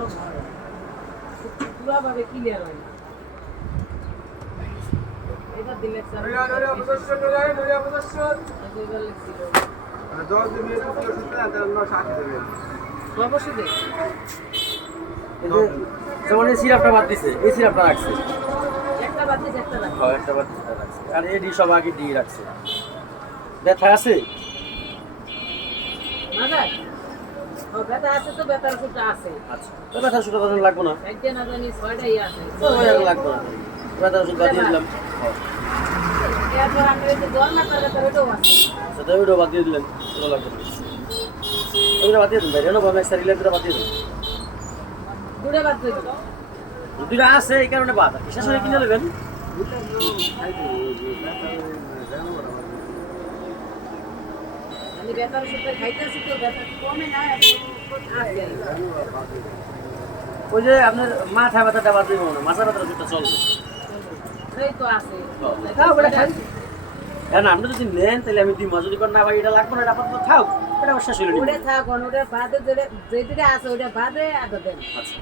নরম হয় পুরোভাবে ক্লিয়ার হয় না এটা দিলে স্যার এবার লিখছিল অবশ্যই দেখ যেমন এই সিরাপটা বাদ দিছে এই সিরাপটা রাখছে একটা বাদ দিয়ে একটা রাখ হ্যাঁ একটা বাদ দিছে রাখছে আর এই ডি সব আগে ডি রাখছে ব্যথা আছে মাজার ও ব্যথা আছে তো ব্যথার ওষুধটা আছে আচ্ছা তো ব্যথার ওষুধ তো লাগবে না একটা না জানি ছয়টাই আছে তো লাগবে না ব্যথার ওষুধ বাদ দিয়ে দিলাম এরপর আমি একটু জল না করে তার ওটাও আছে সেটা ওইটা বাদ দিয়ে দিলেন ভালো লাগবে না ওইটা বাদ দিয়ে দিন ভাই রেনো বাবা একটা রিলেটটা বাদ দিয়ে দিন দুটো বাদ দিয়ে দিল দুইটা আছে এই কারণে বাদ আর শেষ হয়ে কিনে নেবেন আমি ব্যথার ওষুধটা খাইতেছি তো ব্যথা কমে না আছে ওই যে আপনার মাথা ব্যথাটা বাদ দিব না মাথা ব্যথার ওষুধটা চলবে এই তো আছে খাও ওটা খাই হ্যাঁ না আপনি যদি নেন তাহলে আমি দিই যদি করেন না ভাই এটা লাগবে না এটা আপাতত খাও এটা আমার শেষ হলে ওটা থাক ওটা বাদে যেটা আছে ওটা বাদে আদা দেন আচ্ছা